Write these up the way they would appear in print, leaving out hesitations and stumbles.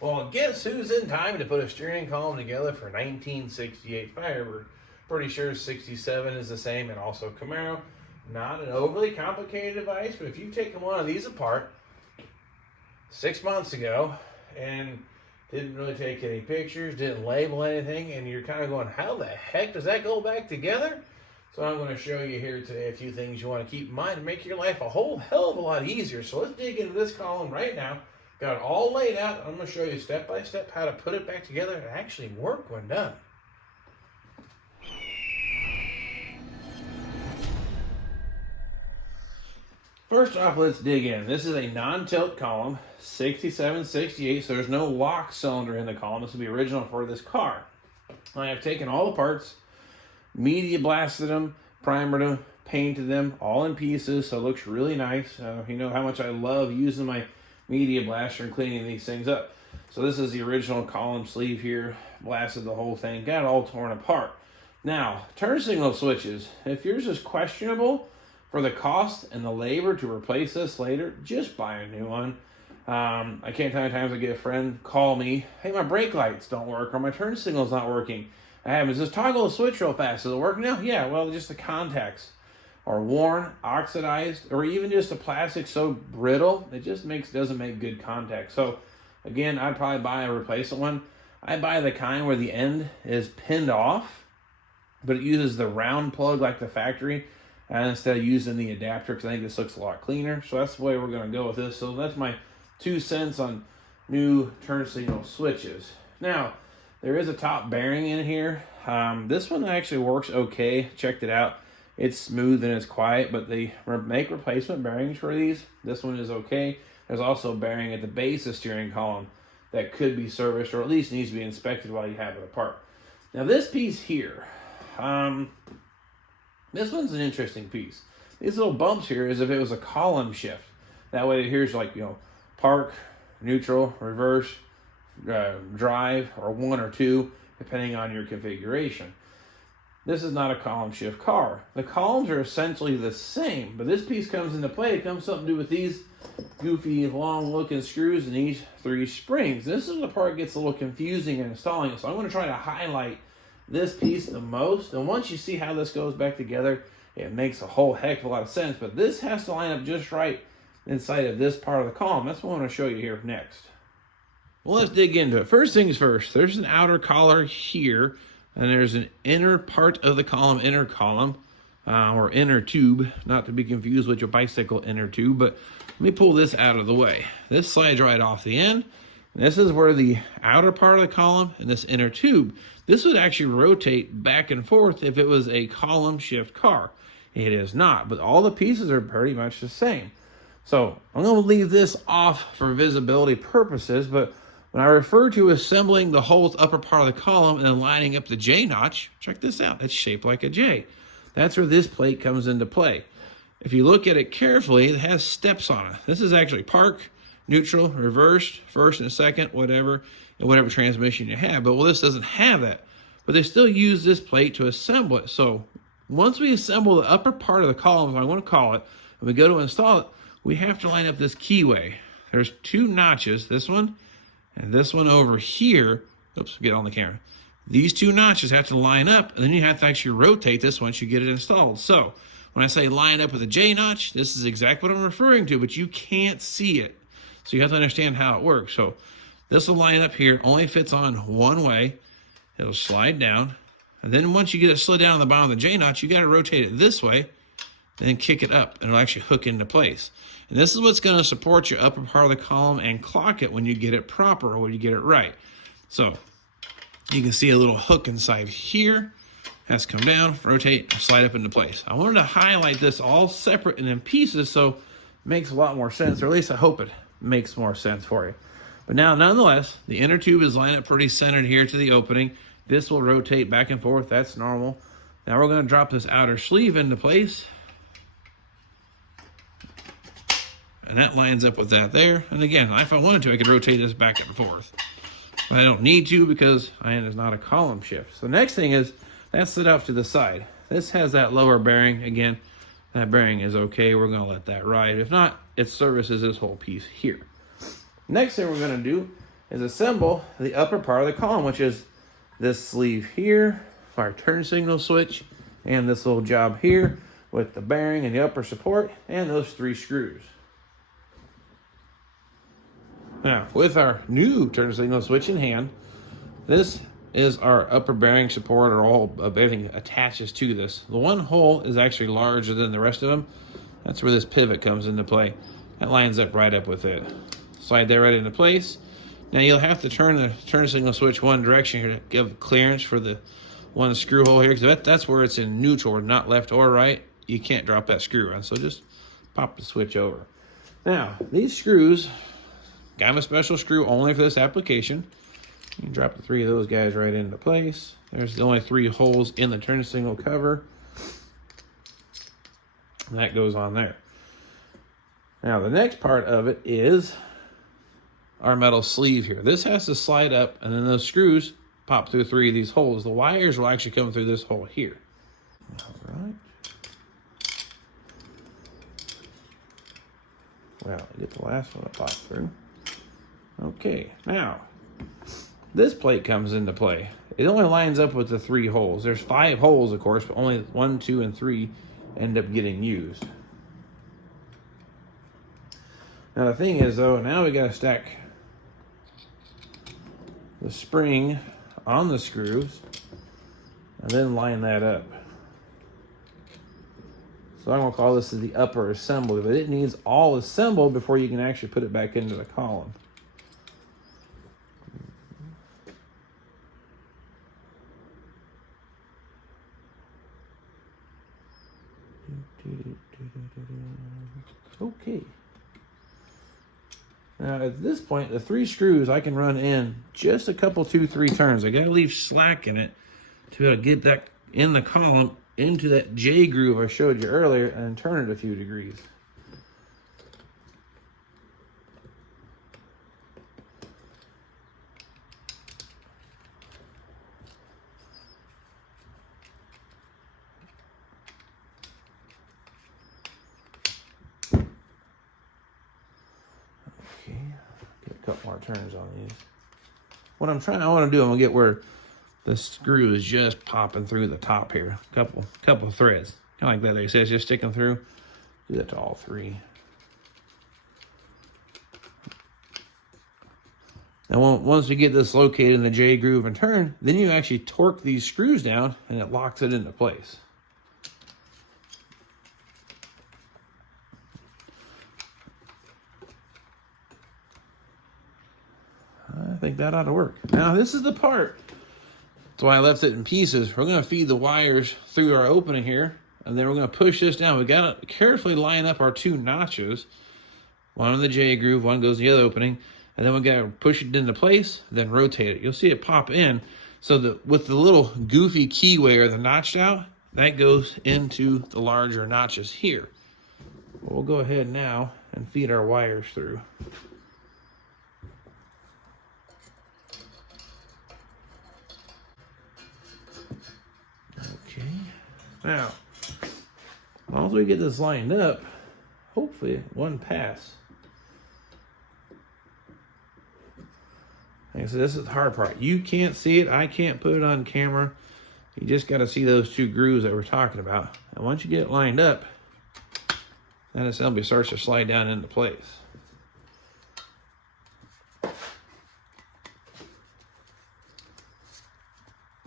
Well, guess who's in time to put a steering column together for 1968 Firebird? Pretty sure 67 is the same, and also Camaro. Not an overly complicated device, but if you've taken one of these apart 6 months ago and didn't really take any pictures, didn't label anything, and you're kind of going, how the heck does that go back together? So I'm going to show you here today a few things you want to keep in mind to make your life a whole hell of a lot easier. So let's dig into this column right now. Got it all laid out. I'm going to show you step by step how to put it back together and actually work when done. First off, let's dig in. This is a non-tilt column, 6768, so there's no lock cylinder in the column. This will be original for this car. I have taken all the parts, media blasted them, primered them, painted them, all in pieces, so it looks really nice. You know how much I love using my media blaster and cleaning these things up. So this is the original column sleeve here, blasted the whole thing, got it all torn apart. Now, turn signal switches. If yours is questionable for the cost and the labor to replace this later, just buy a new one. I can't tell you times I get a friend call me, hey, my brake lights don't work or my turn signal's not working. I have, just toggle the switch real fast. Does it work now? Yeah, well, just the contacts are worn, oxidized, or even just the plastic so brittle, it just doesn't make good contact. So again, I'd probably buy a replacement one. I buy the kind where the end is pinned off, but it uses the round plug like the factory, and instead of using the adapter, because I think this looks a lot cleaner. So that's the way we're going to go with this. So that's my 2 cents on new turn signal switches. Now, there is a top bearing in here. This one actually works okay. Checked it out. It's smooth and it's quiet, but they make replacement bearings for these. This one is okay. There's also a bearing at the base of the steering column that could be serviced or at least needs to be inspected while you have it apart. Now this piece here, this one's an interesting piece. These little bumps here is if it was a column shift. That way here's like, you know, park, neutral, reverse, drive, or 1 or 2, depending on your configuration. This is not a column shift car. The columns are essentially the same, but this piece comes into play. It comes something to do with these goofy, long-looking screws and these 3 springs. This is the part that gets a little confusing in installing it, so I'm going to try to highlight this piece the most. And once you see how this goes back together, it makes a whole heck of a lot of sense. But this has to line up just right inside of this part of the column. That's what I want to show you here next. Well, let's dig into it. First things first, there's an outer collar here, and there's an inner part of the column, inner column, or inner tube, not to be confused with your bicycle inner tube, but let me pull this out of the way. This slides right off the end. This is where the outer part of the column and this inner tube, this would actually rotate back and forth if it was a column shift car. It is not, but all the pieces are pretty much the same. So I'm going to leave this off for visibility purposes, but when I refer to assembling the whole upper part of the column and then lining up the J notch, check this out. It's shaped like a J. That's where this plate comes into play. If you look at it carefully, it has steps on it. This is actually park, neutral, reversed, first and second, whatever, and whatever transmission you have. But well, this doesn't have that. But they still use this plate to assemble it. So once we assemble the upper part of the column, if I want to call it, and we go to install it, we have to line up this keyway. There's 2 notches, this one and this one over here. Oops, get on the camera. These 2 notches have to line up, and then you have to actually rotate this once you get it installed. So when I say line up with a J notch, this is exactly what I'm referring to, but you can't see it. So you have to understand how it works. So this will line up here. It only fits on one way. It'll slide down. And then once you get it slid down on the bottom of the J notch, you got to rotate it this way and then kick it up, and it'll actually hook into place. And this is what's going to support your upper part of the column and clock it when you get it proper or when you get it right. So you can see a little hook inside here. Has to come down, rotate, and slide up into place. I wanted to highlight this all separate and in pieces so it makes a lot more sense, or at least I hope it makes more sense for you. But now, nonetheless, the inner tube is lined up pretty centered here to the opening. This will rotate back and forth. That's normal. Now we're going to drop this outer sleeve into place. And that lines up with that there. And again, if I wanted to, I could rotate this back and forth. But I don't need to because iron is not a column shift. So the next thing is, that's set off to the side. This has that lower bearing. Again, that bearing is okay. We're going to let that ride. If not, it services this whole piece here. Next thing we're going to do is assemble the upper part of the column, which is this sleeve here, our turn signal switch, and this little job here with the bearing and the upper support, and those 3 screws. Now, with our new turn signal switch in hand, this is our upper bearing support, or all of everything attaches to this. The one hole is actually larger than the rest of them. That's where this pivot comes into play. That lines up right up with it. Slide that right into place. Now you'll have to turn the turn signal switch one direction here to give clearance for the one screw hole here, because that's where it's in neutral, not left or right. You can't drop that screw on, so just pop the switch over. Now, these screws, got a special screw only for this application. You can drop the 3 of those guys right into place. There's the only 3 holes in the turn signal cover. And that goes on there. Now, the next part of it is our metal sleeve here. This has to slide up, and then those screws pop through 3 of these holes. The wires will actually come through this hole here. All right. Well, get the last one to pop through. Okay, now this plate comes into play. It only lines up with the 3 holes. There's 5 holes, of course, but only 1, 2, and 3 end up getting used. Now the thing is, though, now we got to stack the spring on the screws and then line that up. So I'm going to call this the upper assembly, but it needs all assembled before you can actually put it back into the column. Okay. Now at this point, the 3 screws I can run in just a couple, 2, 3 turns. I got to leave slack in it to be able to get that in the column into that J groove I showed you earlier and turn it a few degrees. Okay, get a couple more turns on these. What I want to do, I'm gonna get where the screw is just popping through the top here. Couple threads, kind of like that. They say it's just sticking through. Do that to all 3. Now, once we get this located in the J groove and turn, then you actually torque these screws down, and it locks it into place. I think that ought to work. Now, this is the part. That's why I left it in pieces. We're going to feed the wires through our opening here, and then we're going to push this down. We got to carefully line up our 2 notches. One in the J groove, one goes in the other opening, and then we got to push it into place, then rotate it. You'll see it pop in. So that with the little goofy keyway or the notched out, that goes into the larger notches here. We'll go ahead now and feed our wires through. Okay, now, as long as we get this lined up, hopefully one pass. Like I said, this is the hard part. You can't see it. I can't put it on camera. You just got to see those 2 grooves that we're talking about. And once you get it lined up, that assembly starts to slide down into place.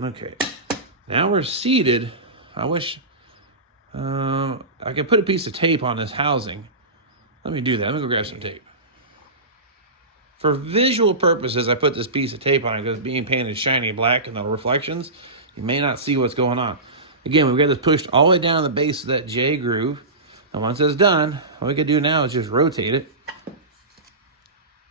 Okay, now we're seated. I wish I could put a piece of tape on this housing. Let me do that. Let me go grab some tape. For visual purposes, I put this piece of tape on it because being painted shiny black and the reflections, you may not see what's going on. Again, we've got this pushed all the way down to the base of that J groove. And once it's done, all we can do now is just rotate it.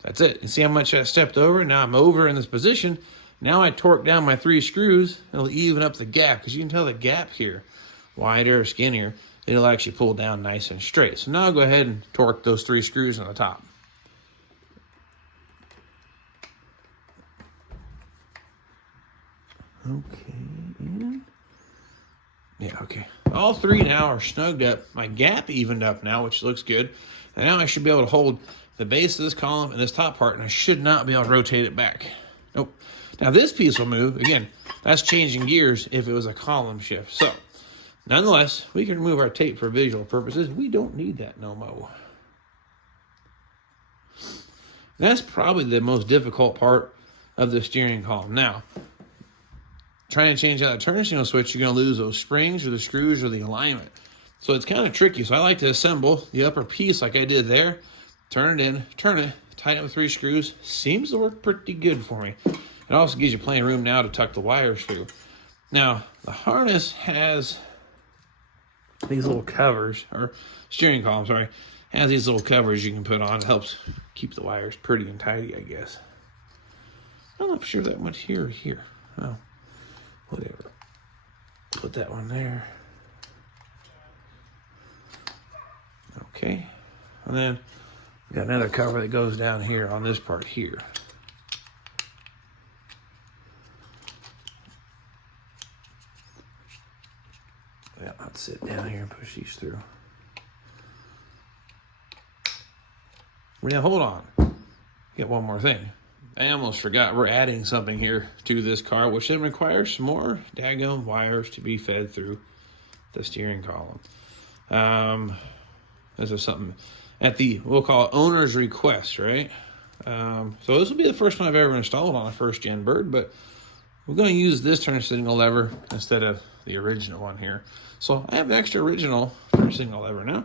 That's it. You see how much I stepped over? Now I'm over in this position. Now I torque down my 3 screws. It'll even up the gap, because you can tell the gap here, wider or skinnier, it'll actually pull down nice and straight. So now I'll go ahead and torque those 3 screws on the top. Okay, and Yeah, okay. All three now are snugged up. My gap evened up now, which looks good. And now I should be able to hold the base of this column and this top part, and I should not be able to rotate it back. Nope. Now this piece will move. Again, that's changing gears if it was a column shift. So, nonetheless, we can remove our tape for visual purposes. We don't need that no more. That's probably the most difficult part of the steering column. Now, trying to change out a turn signal switch, you're going to lose those springs or the screws or the alignment. So it's kind of tricky. So I like to assemble the upper piece like I did there, turn it in, turn it, tighten it with 3 screws. Seems to work pretty good for me. It also gives you plenty of room now to tuck the wires through. Now, the harness has these little covers, or steering column, sorry, has these little covers you can put on. It helps keep the wires pretty and tidy, I guess. I'm not sure that much here or here. Oh, whatever. Put that one there. Okay. And then we got another cover that goes down here on this part here. Yeah, I'll sit down here and push these through. Now, hold on. Get one more thing. I almost forgot we're adding something here to this car, which then requires some more daggone wires to be fed through the steering column. This is something at the, we'll call it owner's request, right? So this will be the first one I've ever installed on a first-gen Bird, but we're going to use this turn signal lever instead of the original one here. So I have an extra original turn signal lever now.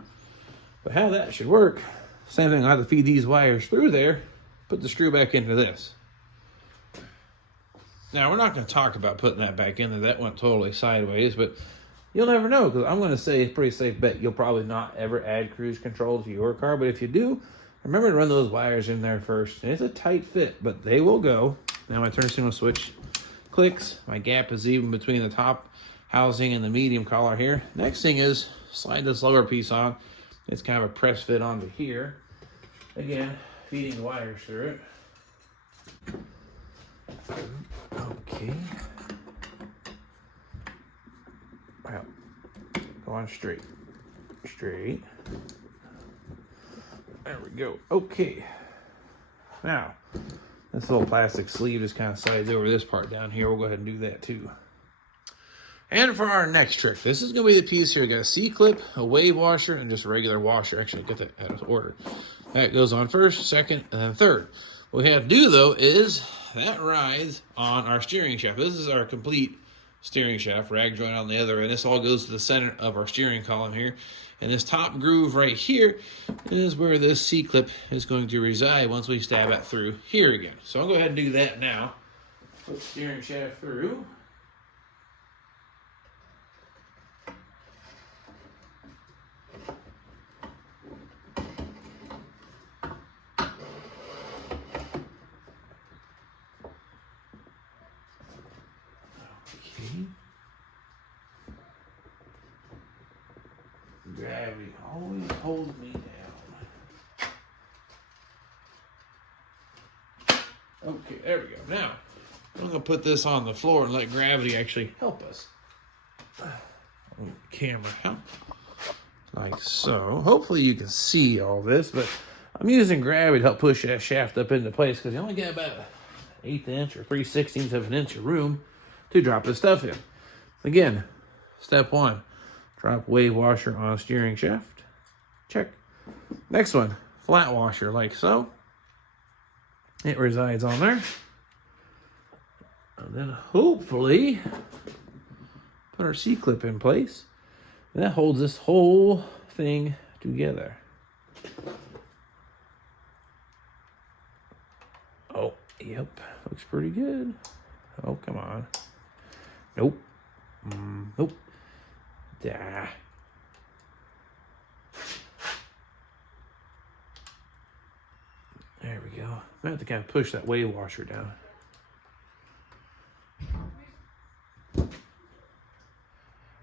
But how that should work, same thing, I have to feed these wires through there, put the screw back into this. Now, we're not going to talk about putting that back in there. That went totally sideways, but you'll never know, because I'm going to say it's a pretty safe bet you'll probably not ever add cruise control to your car. But if you do, remember to run those wires in there first. And it's a tight fit, but they will go. Now my turn signal switch clicks. My gap is even between the top housing and the medium collar here. Next thing is slide this lower piece on. It's kind of a press fit onto here. Again, feeding the wires through it. Okay. Wow. Go on straight. Straight. There we go. Okay. Now, this little plastic sleeve just kind of slides over this part down here. We'll go ahead and do that too. And for our next trick, this is going to be the piece here. We got a C-clip, a wave washer, and just a regular washer. Actually, get that out of order. That goes on first, second, and then third. What we have to do, though, is that rides on our steering shaft. This is our complete steering shaft, rag joint on the other end. This all goes to the center of our steering column here. And this top groove right here is where this C-clip is going to reside once we stab it through here again. So I'll go ahead and do that now. Put the steering shaft through. Gravity always holds me down. Okay, there we go. Now, I'm going to put this on the floor and let gravity actually help us. Camera help. Like so. Hopefully you can see all this, but I'm using gravity to help push that shaft up into place because you only got about an 1/8 inch or 3/16 of an inch of room to drop this stuff in. Again, step 1. Drop wave washer on steering shaft. Check. Next one, flat washer like so. It resides on there. And then hopefully put our C-clip in place. And that holds this whole thing together. Oh, yep. Looks pretty good. Oh, come on. Nope. Nope. There we go. I have to kind of push that wave washer down.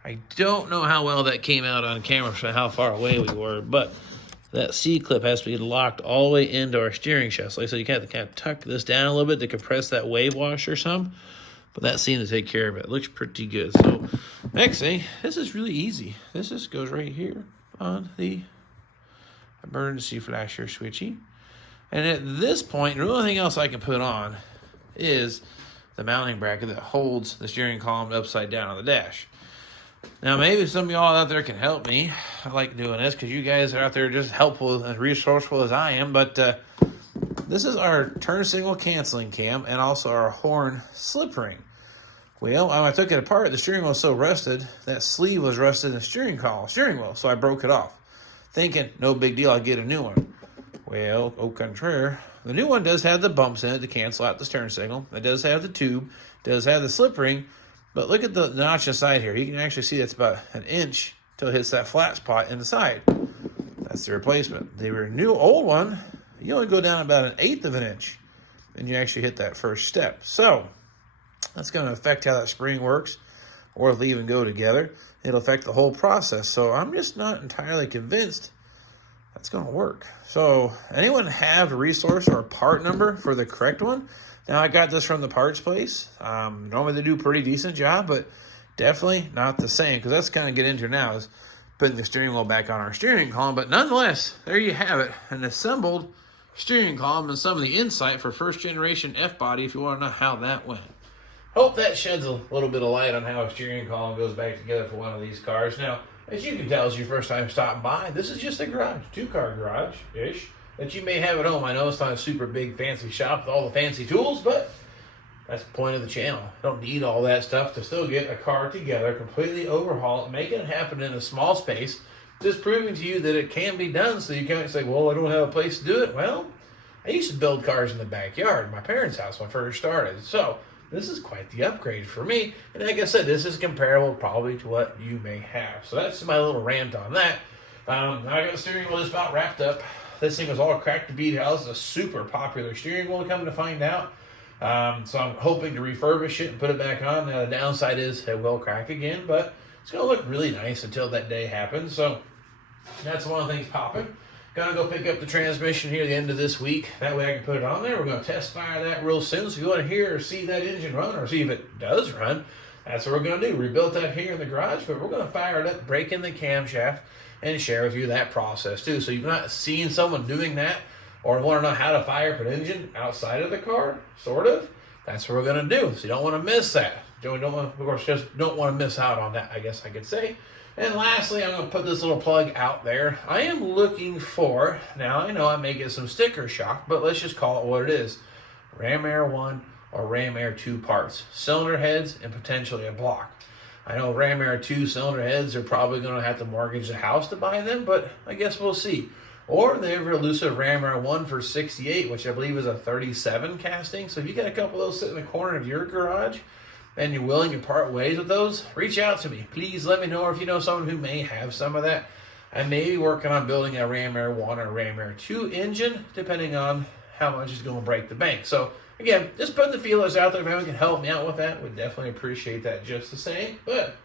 I don't know how well that came out on camera for how far away we were, but that C-clip has to be locked all the way into our steering shaft. So like I said, you have to kind of tuck this down a little bit to compress that wave washer some. But that seemed to take care of it. It looks pretty good. So Next thing, this is really easy. This just goes right here on the emergency flasher switchy. And at this point, the only thing else I can put on is the mounting bracket that holds the steering column upside down on the dash. Now, maybe some of y'all out there can help me. I like doing this because you guys are out there just helpful and resourceful as I am. But this is our turn signal canceling cam and also our horn slip ring. Well, when I took it apart, the steering wheel was so rusted, that sleeve was rusted in the steering wheel, so I broke it off, thinking, no big deal, I'll get a new one. Well, au contraire, the new one does have the bumps in it to cancel out the turn signal. It does have the tube, does have the slip ring, but look at the notch inside here. You can actually see that's about an inch till it hits that flat spot in the side. That's the replacement. The old one, you only go down about 1/8 of an inch, and you actually hit that first step. So that's going to affect how that spring works, or if they even go together. It'll affect the whole process. So I'm just not entirely convinced that's going to work. So anyone have a resource or a part number for the correct one? Now, I got this from the parts place. Normally they do a pretty decent job, but definitely not the same, because that's kind of get into now is putting the steering wheel back on our steering column. But nonetheless, there you have it, an assembled steering column and some of the insight for first generation F-body if you want to know how that went. Hope that sheds a little bit of light on how a steering column goes back together for one of these cars. Now, as you can tell, it's your first time stopping by. This is just a garage, two-car garage-ish, that you may have at home. I know it's not a super big fancy shop with all the fancy tools, but that's the point of the channel. You don't need all that stuff to still get a car together, completely overhaul it, making it happen in a small space, just proving to you that it can be done. So you can't say, well, I don't have a place to do it. Well, I used to build cars in the backyard, my parents' house when I first started. So this is quite the upgrade for me. And like I said, this is comparable probably to what you may have. So that's my little rant on that. I got the steering wheel just about wrapped up. This thing was all cracked to beat hell. It's a super popular steering wheel, come to find out. So I'm hoping to refurbish it and put it back on. Now, the downside is it will crack again, but it's going to look really nice until that day happens. So that's one of the things popping. Gonna go pick up the transmission here at the end of this week. That way I can put it on there. We're gonna test fire that real soon. So if you want to hear or see that engine run, or see if it does run, that's what we're gonna do. We built that here in the garage, but we're gonna fire it up, break in the camshaft, and share with you that process too. So you've not seen someone doing that, or want to know how to fire up an engine outside of the car, sort of. That's what we're gonna do. So you don't want to miss that. Of course, just don't want to miss out on that, I guess I could say. And lastly, I'm going to put this little plug out there. I am looking for, now I know I may get some sticker shock, but let's just call it what it is. Ram Air 1 or Ram Air 2 parts. Cylinder heads and potentially a block. I know Ram Air 2 cylinder heads are probably going to have to mortgage the house to buy them, but I guess we'll see. Or the ever elusive Ram Air 1 for 68, which I believe is a 37 casting. So if you got a couple of those sitting in the corner of your garage, and you're willing to part ways with those, reach out to me. Please let me know if you know someone who may have some of that. I may be working on building a Ram Air 1 or Ram Air 2 engine, depending on how much is going to break the bank. So, again, just putting the feelers out there. If anyone can help me out with that, would definitely appreciate that just the same. But,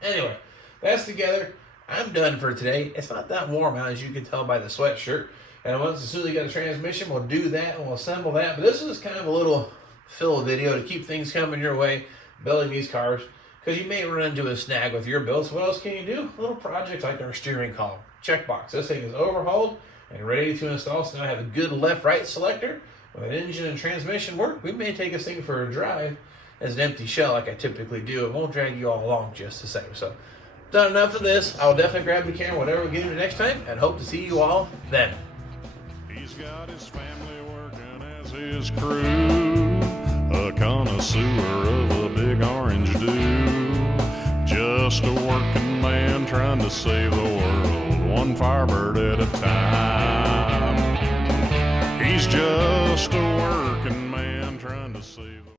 anyway, that's together. I'm done for today. It's not that warm out, as you can tell by the sweatshirt. And as soon as we get a transmission, we'll do that and we'll assemble that. But this is kind of a little fill video to keep things coming your way, building these cars, because you may run into a snag with your build. So what else can you do? Little projects like our steering column. Checkbox. This thing is overhauled and ready to install. So now I have a good left-right selector. When an engine and transmission work, we may take this thing for a drive as an empty shell like I typically do. It won't drag you all along just the same. So done enough of this. I'll definitely grab the camera whenever we get into next time, and hope to see you all then. He's got his family working as his crew, a connoisseur of a big orange dew. Just a working man trying to save the world, one Firebird at a time. He's just a working man trying to save the world.